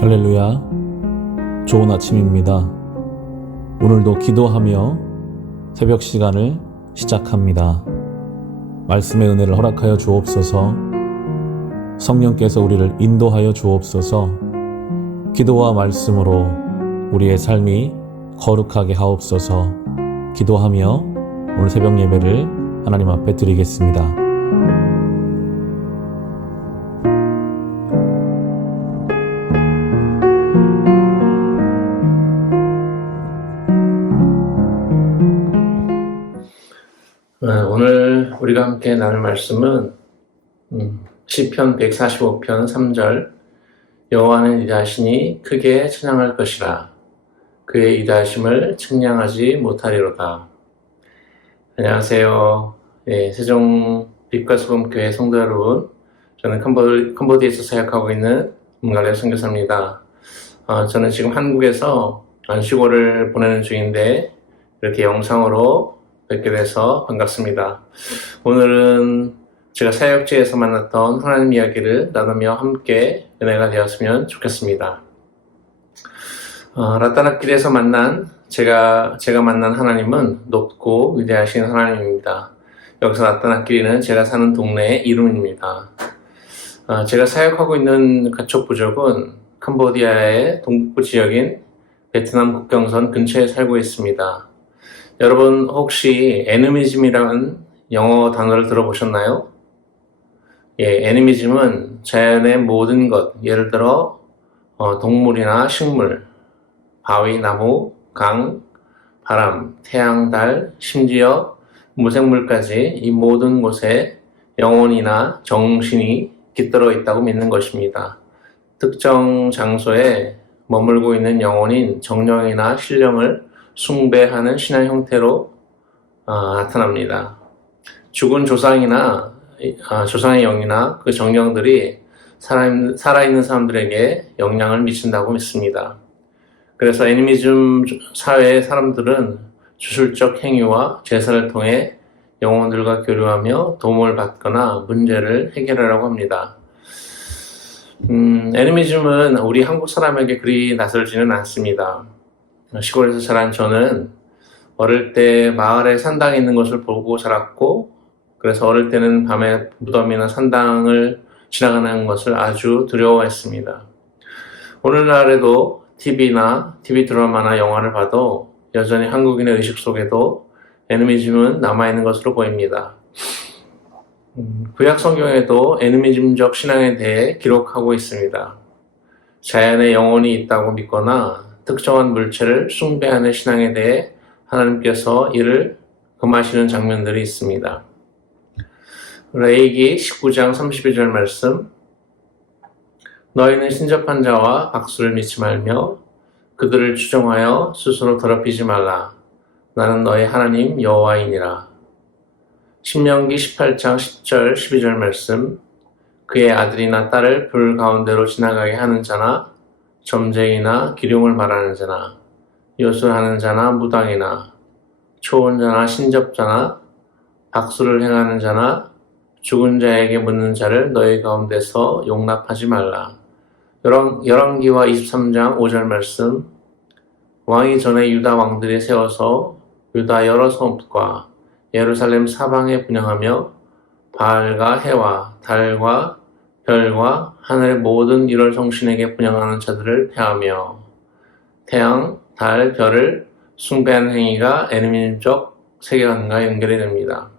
할렐루야. 좋은 아침입니다. 오늘도 기도하며 새벽 시간을 시작합니다. 말씀의 은혜를 허락하여 주옵소서. 성령께서 우리를 인도하여 주옵소서. 기도와 말씀으로 우리의 삶이 거룩하게 하옵소서. 기도하며 오늘 새벽 예배를 하나님 앞에 드리겠습니다. 오늘 우리가 함께 나눌 말씀은 시편 145편 3절 여호와는 이다하시니 크게 찬양할 것이라 그의 이다하심을 측량하지 못하리로다. 안녕하세요. 세종 빛과 소금 교회 성도 여러분, 저는 캄보디아에서 사역하고 있는 문갈래 선교사입니다. 저는 지금 한국에서 안식월을 보내는 중인데 이렇게 영상으로 뵙게 돼서 반갑습니다. 오늘은 제가 사역지에서 만났던 하나님 이야기를 나누며 함께 은혜가 되었으면 좋겠습니다. 라따나길에서 제가 만난 하나님은 높고 위대하신 하나님입니다. 여기서 라따나길이는 제가 사는 동네의 이름입니다. 제가 사역하고 있는 가촉 부족은 캄보디아의 동북부 지역인 베트남 국경선 근처에 살고 있습니다. 여러분 혹시 애니미즘이라는 영어 단어를 들어보셨나요? 애니미즘은 자연의 모든 것, 예를 들어 동물이나 식물, 바위, 나무, 강, 바람, 태양, 달, 심지어 무생물까지 이 모든 곳에 영혼이나 정신이 깃들어 있다고 믿는 것입니다. 특정 장소에 머물고 있는 영혼인 정령이나 신령을 숭배하는 신앙 형태로 나타납니다. 죽은 조상이나 조상의 영이나 그 정령들이 살아있는 사람들에게 영향을 미친다고 믿습니다. 그래서 애니미즘 사회의 사람들은 주술적 행위와 제사를 통해 영혼들과 교류하며 도움을 받거나 문제를 해결하려고 합니다. 애니미즘은 우리 한국 사람에게 그리 낯설지는 않습니다. 시골에서 자란 저는 어릴 때 마을에 산당이 있는 것을 보고 자랐고, 그래서 어릴 때는 밤에 무덤이나 산당을 지나가는 것을 아주 두려워했습니다. 오늘날에도 TV 드라마나 영화를 봐도 여전히 한국인의 의식 속에도 애니미즘은 남아있는 것으로 보입니다. 구약 성경에도 애니미즘적 신앙에 대해 기록하고 있습니다. 자연에 영혼이 있다고 믿거나 특정한 물체를 숭배하는 신앙에 대해 하나님께서 이를 금하시는 장면들이 있습니다. 레위기 19장 32절 말씀, 너희는 신접한 자와 박수를 믿지 말며 그들을 추종하여 스스로 더럽히지 말라. 나는 너희 하나님 여호와이니라. 신명기 18장 10절 12절 말씀, 그의 아들이나 딸을 불 가운데로 지나가게 하는 자나 점쟁이나 기륭을 말하는 자나 요술하는 자나 무당이나 초혼자나 신접자나 박수를 행하는 자나 죽은 자에게 묻는 자를 너희 가운데서 용납하지 말라. 열왕기와 23장 5절 말씀, 왕이 전에 유다 왕들이 세워서 유다 여러 성읍과 예루살렘 사방에 분향하며 바알과 해와 달과 별과 하늘의 모든 일월 성신에게 분향하는 자들을 패하며 태양, 달, 별을 숭배하는 행위가 애니미즘적 세계관과 연결이 됩니다.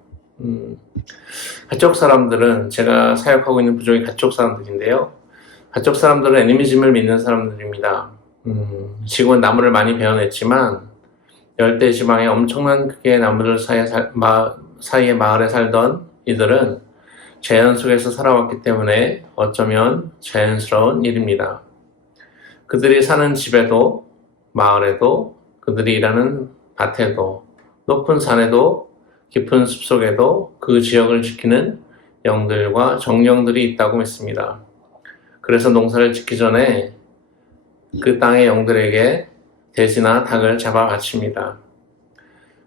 가쪽 사람들은, 제가 사역하고 있는 부족이 가쪽 사람들인데요. 가쪽 사람들은 애니미즘을 믿는 사람들입니다. 지금은 나무를 많이 베어냈지만 열대 지방에 엄청난 크기의 나무들 사이의 마을에 살던 이들은 자연 속에서 살아왔기 때문에 어쩌면 자연스러운 일입니다. 그들이 사는 집에도, 마을에도, 그들이 일하는 밭에도, 높은 산에도, 깊은 숲속에도 그 지역을 지키는 영들과 정령들이 있다고 믿습니다. 그래서 농사를 짓기 전에 그 땅의 영들에게 돼지나 닭을 잡아 바칩니다.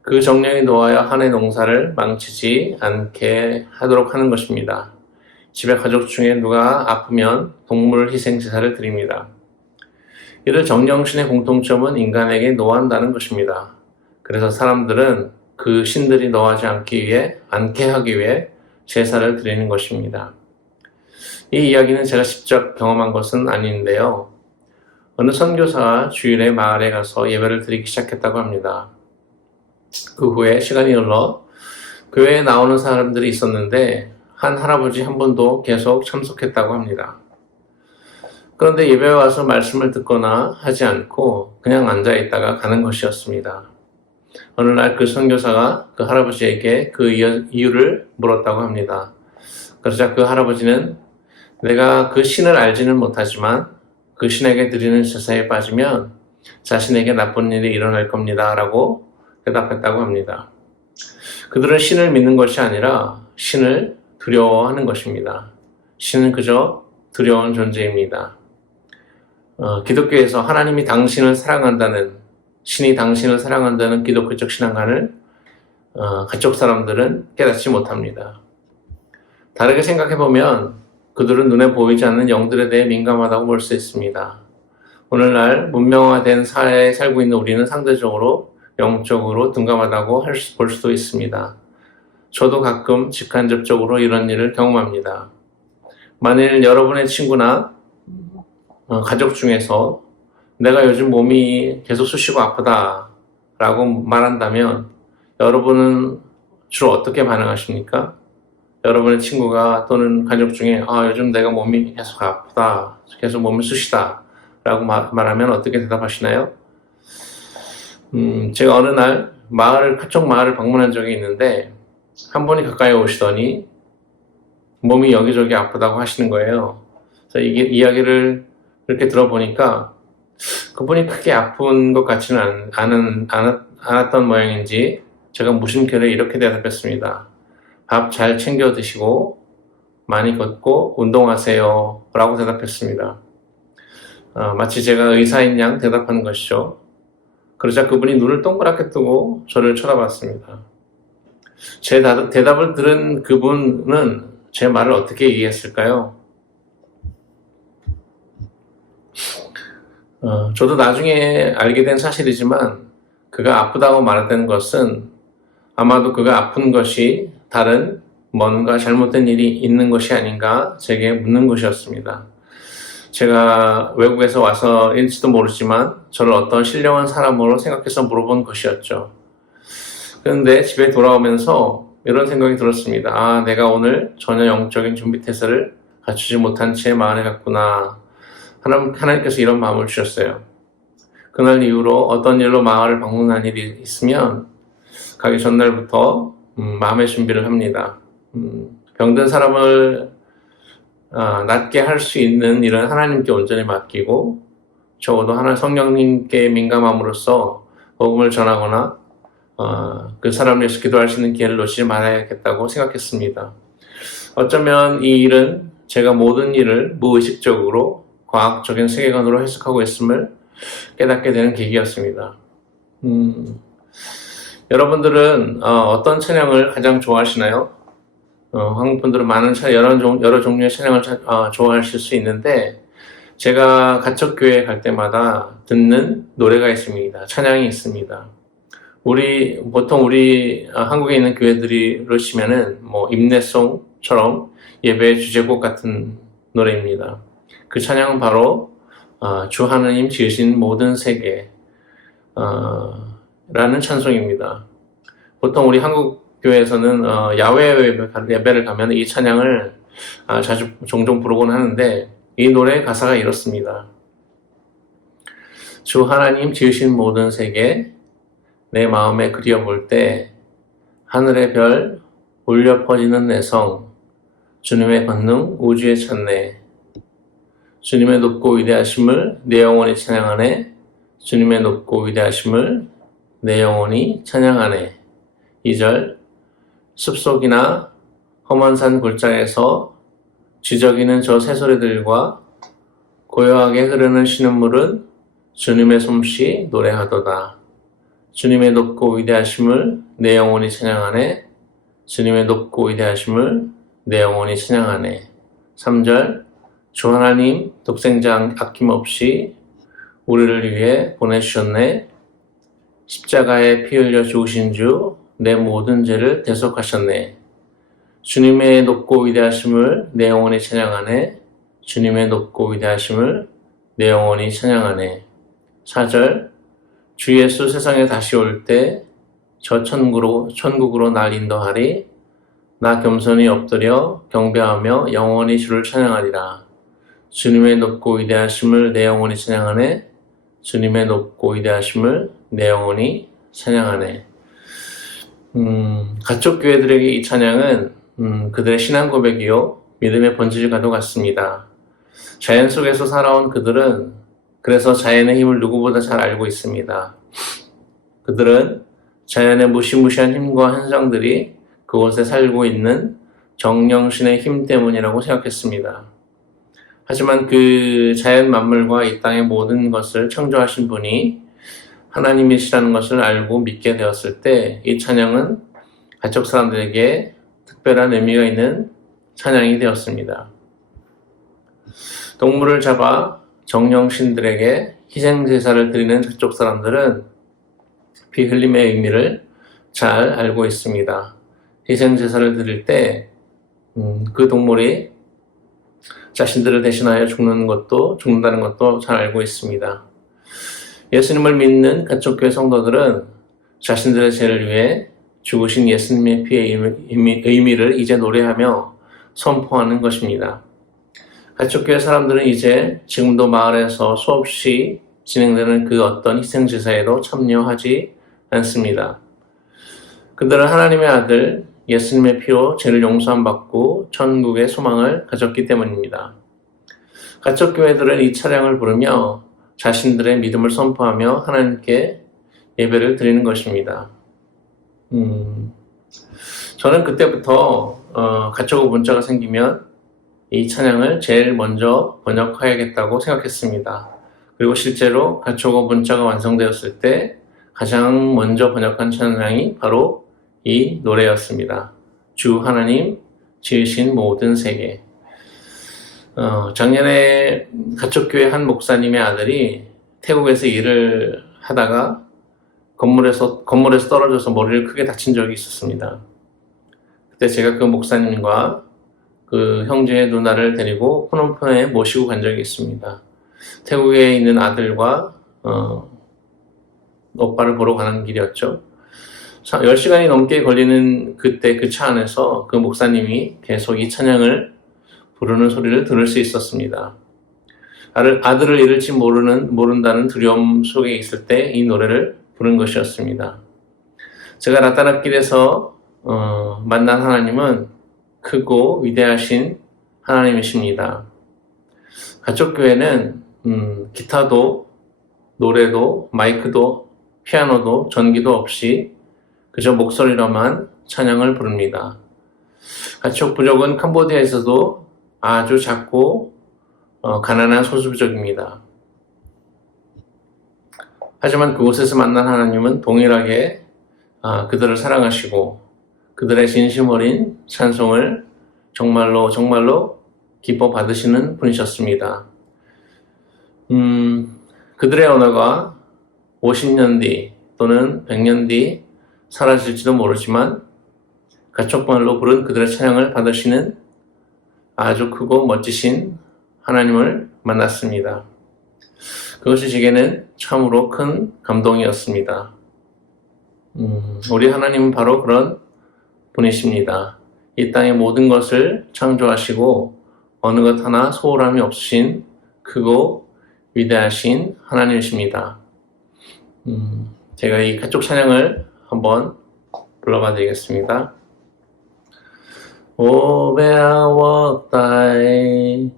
그 정령이 놓아야 한 해 농사를 망치지 않게 하도록 하는 것입니다. 집에 가족 중에 누가 아프면 동물 희생 제사를 드립니다. 이를 정령신의 공통점은 인간에게 노한다는 것입니다. 그래서 사람들은 그 신들이 노하지 않게 하기 위해 제사를 드리는 것입니다. 이 이야기는 제가 직접 경험한 것은 아닌데요. 어느 선교사가 주일에 마을에 가서 예배를 드리기 시작했다고 합니다. 그 후에 시간이 흘러 교회에 나오는 사람들이 있었는데 한 할아버지 한 분도 계속 참석했다고 합니다. 그런데 예배에 와서 말씀을 듣거나 하지 않고 그냥 앉아있다가 가는 것이었습니다. 어느 날 그 선교사가 그 할아버지에게 그 이유를 물었다고 합니다. 그러자 그 할아버지는 내가 그 신을 알지는 못하지만 그 신에게 드리는 제사에 빠지면 자신에게 나쁜 일이 일어날 겁니다. 라고 대답했다고 합니다. 그들은 신을 믿는 것이 아니라 신을 두려워하는 것입니다. 신은 그저 두려운 존재입니다. 기독교에서 하나님이 당신을 사랑한다는, 신이 당신을 사랑한다는 기독교적 신앙관을 그쪽 사람들은 깨닫지 못합니다. 다르게 생각해보면 그들은 눈에 보이지 않는 영들에 대해 민감하다고 볼 수 있습니다. 오늘날 문명화된 사회에 살고 있는 우리는 상대적으로 영적으로 둔감하다고 볼 수도 있습니다. 저도 가끔 직간접적으로 이런 일을 경험합니다. 만일 여러분의 친구나 가족 중에서 내가 요즘 몸이 계속 쑤시고 아프다 라고 말한다면 여러분은 주로 어떻게 반응하십니까? 여러분의 친구가 또는 가족 중에 요즘 내가 몸이 계속 아프다, 계속 몸이 쑤시다 라고 말하면 어떻게 대답하시나요? 제가 어느 날 그쪽 마을을 방문한 적이 있는데 한 분이 가까이 오시더니 몸이 여기저기 아프다고 하시는 거예요. 그래서 이야기를 이렇게 들어보니까 그분이 크게 아픈 것 같지는 않았던 모양인지 제가 무심결에 이렇게 대답했습니다. 밥 잘 챙겨 드시고 많이 걷고 운동하세요 라고 대답했습니다. 마치 제가 의사인 양 대답하는 것이죠. 그러자 그분이 눈을 동그랗게 뜨고 저를 쳐다봤습니다. 제 대답을 들은 그분은 제 말을 어떻게 이해했을까요? 저도 나중에 알게 된 사실이지만 그가 아프다고 말했다는 것은 아마도 그가 아픈 것이 다른 뭔가 잘못된 일이 있는 것이 아닌가 제게 묻는 것이었습니다. 제가 외국에서 와서일지도 모르지만 저를 어떤 신령한 사람으로 생각해서 물어본 것이었죠. 그런데 집에 돌아오면서 이런 생각이 들었습니다. 내가 오늘 전혀 영적인 준비 태세를 갖추지 못한 채 마을에 갔구나. 하나님께서 이런 마음을 주셨어요. 그날 이후로 어떤 일로 마을을 방문한 일이 있으면 가기 전날부터 마음의 준비를 합니다. 병든 사람을 낫게 할 수 있는 일은 하나님께 온전히 맡기고 적어도 성령님께 민감함으로써 복음을 전하거나 그 사람을 위해서 기도할 수 있는 기회를 놓치지 말아야겠다고 생각했습니다. 어쩌면 이 일은 제가 모든 일을 무의식적으로 과학적인 세계관으로 해석하고 있음을 깨닫게 되는 계기였습니다. 여러분들은 어떤 찬양을 가장 좋아하시나요? 한국 분들은 여러 종류의 찬양을 좋아하실 수 있는데 제가 가척교회에 갈 때마다 듣는 노래가 있습니다. 찬양이 있습니다. 보통 한국에 있는 교회들이 그러시면은 임내송처럼 예배의 주제곡 같은 노래입니다. 그 찬양은 바로 주 하나님 지으신 모든 세계 라는 찬송입니다. 보통 우리 한국 교회에서는 야외 예배를 가면 이 찬양을 종종 부르곤 하는데 이 노래의 가사가 이렇습니다. 주 하나님 지으신 모든 세계 내 마음에 그려볼 때 하늘의 별 울려 퍼지는 내성 주님의 권능 우주에 찾네. 주님의 높고 위대하심을 내 영혼이 찬양하네. 주님의 높고 위대하심을 내 영혼이 찬양하네. 2절 숲속이나 험한 산 골짜기에서 지저귀는 저 새소리들과 고요하게 흐르는 신음물은 주님의 솜씨 노래하도다. 주님의 높고 위대하심을 내 영혼이 찬양하네. 주님의 높고 위대하심을 내 영혼이 찬양하네. 3절 주 하나님 독생자 아낌없이 우리를 위해 보내주셨네. 십자가에 피 흘려 죽으신 주 내 모든 죄를 대속하셨네. 주님의 높고 위대하심을 내 영혼이 찬양하네. 주님의 높고 위대하심을 내 영혼이 찬양하네. 4절 주 예수 세상에 다시 올 때 저 천국으로 날 인도하리. 나 겸손히 엎드려 경배하며 영원히 주를 찬양하리라. 주님의 높고 위대하심을 내 영혼이 찬양하네. 주님의 높고 위대하심을 내 영혼이 찬양하네. 가족 교회들에게 이 찬양은 그들의 신앙 고백이요 믿음의 본질과도 같습니다. 자연 속에서 살아온 그들은 그래서 자연의 힘을 누구보다 잘 알고 있습니다. 그들은 자연의 무시무시한 힘과 현상들이 그곳에 살고 있는 정령신의 힘 때문이라고 생각했습니다. 하지만 그 자연 만물과 이 땅의 모든 것을 창조하신 분이 하나님이시라는 것을 알고 믿게 되었을 때 이 찬양은 가족 사람들에게 특별한 의미가 있는 찬양이 되었습니다. 동물을 잡아 정령신들에게 희생제사를 드리는 그쪽 사람들은 피 흘림의 의미를 잘 알고 있습니다. 희생제사를 드릴 때 그 동물이 자신들을 대신하여 죽는다는 것도 잘 알고 있습니다. 예수님을 믿는 가족교회 성도들은 자신들의 죄를 위해 죽으신 예수님의 피의 의미를 이제 노래하며 선포하는 것입니다. 가족교회 사람들은 이제 지금도 마을에서 수없이 진행되는 그 어떤 희생제사에도 참여하지 않습니다. 그들은 하나님의 아들 예수님의 피로 죄를 용서함 받고 천국의 소망을 가졌기 때문입니다. 가족교회들은 이 찬양을 부르며 자신들의 믿음을 선포하며 하나님께 예배를 드리는 것입니다. 저는 그때부터 가족 문자가 생기면 이 찬양을 제일 먼저 번역해야겠다고 생각했습니다. 그리고 실제로 가초고 문자가 완성되었을 때 가장 먼저 번역한 찬양이 바로 이 노래였습니다. 주 하나님 지으신 모든 세계. 작년에 가축교회 한 목사님의 아들이 태국에서 일을 하다가 건물에서 떨어져서 머리를 크게 다친 적이 있었습니다. 그때 제가 그 목사님과 그 형제의 누나를 데리고 푸놈펜에 모시고 간 적이 있습니다. 태국에 있는 아들과 오빠를 보러 가는 길이었죠. 10시간이 넘게 걸리는 그때 그 차 안에서 그 목사님이 계속 이 찬양을 부르는 소리를 들을 수 있었습니다. 아들을 잃을지 모른다는 두려움 속에 있을 때 이 노래를 부른 것이었습니다. 제가 나타났길에서 만난 하나님은 크고 위대하신 하나님이십니다. 가족교회는 기타도 노래도 마이크도 피아노도 전기도 없이 그저 목소리로만 찬양을 부릅니다. 가축 부족은 캄보디아에서도 아주 작고 가난한 소수부족입니다. 하지만 그곳에서 만난 하나님은 동일하게 그들을 사랑하시고 그들의 진심 어린 찬송을 정말로 기뻐 받으시는 분이셨습니다. 그들의 언어가 50년 뒤 또는 100년 뒤 사라질지도 모르지만 가축말로 부른 그들의 찬양을 받으시는 아주 크고 멋지신 하나님을 만났습니다. 그것이 제게는 참으로 큰 감동이었습니다. 우리 하나님은 바로 그런 분이십니다. 이 땅의 모든 것을 창조하시고 어느 것 하나 소홀함이 없으신 크고 위대하신 하나님이십니다. 제가 이 가족 찬양을 한번 불러봐 드리겠습니다. Ô béo quốc tài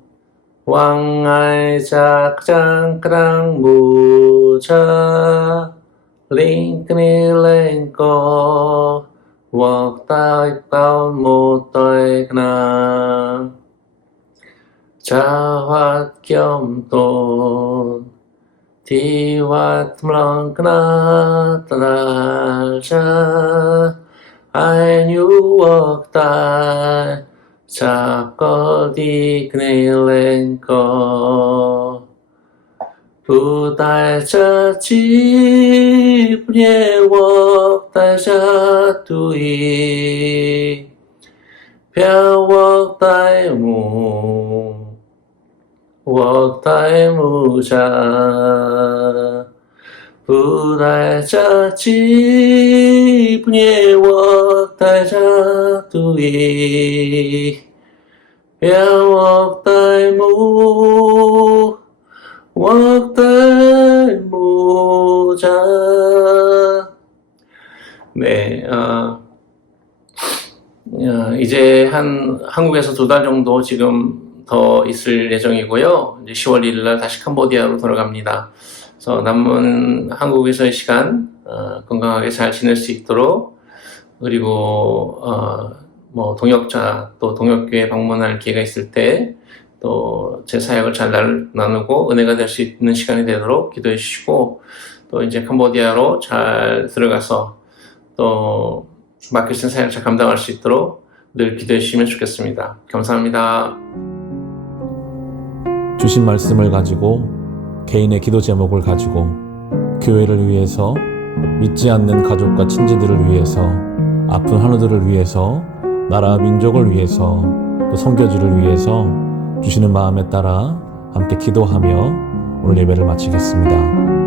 Hoàng ai chắc chắn krang mù cha Linh kni lên co Quốc tài tao một tội na Cha hoạt kiom tôn Thi hoạt mlang kna tra cha Ai nhu quốc tài Cha có đi kni lên co 不带着几年我带着毒液，飘我带母，我带母家。不带着几年我带着毒液，飘我带母。waktu muda. 네, 이제 한국에서 2달 정도 지금 더 있을 예정이고요. 이제 10월 1일 날 다시 캄보디아로 돌아갑니다. 그래서 남은 한국에서의 시간, 건강하게 잘 지낼 수 있도록, 그리고, 뭐, 동역자, 또 동역교회 방문할 기회가 있을 때, 또 제 사역을 잘 나누고 은혜가 될 수 있는 시간이 되도록 기도해 주시고, 또 이제 캄보디아로 잘 들어가서 또 맡기신 사역을 잘 감당할 수 있도록 늘 기도해 주시면 좋겠습니다. 감사합니다. 주신 말씀을 가지고 개인의 기도 제목을 가지고 교회를 위해서, 믿지 않는 가족과 친지들을 위해서, 아픈 환우들을 위해서, 나라 민족을 위해서, 또 선교지를 위해서 주시는 마음에 따라 함께 기도하며 오늘 예배를 마치겠습니다.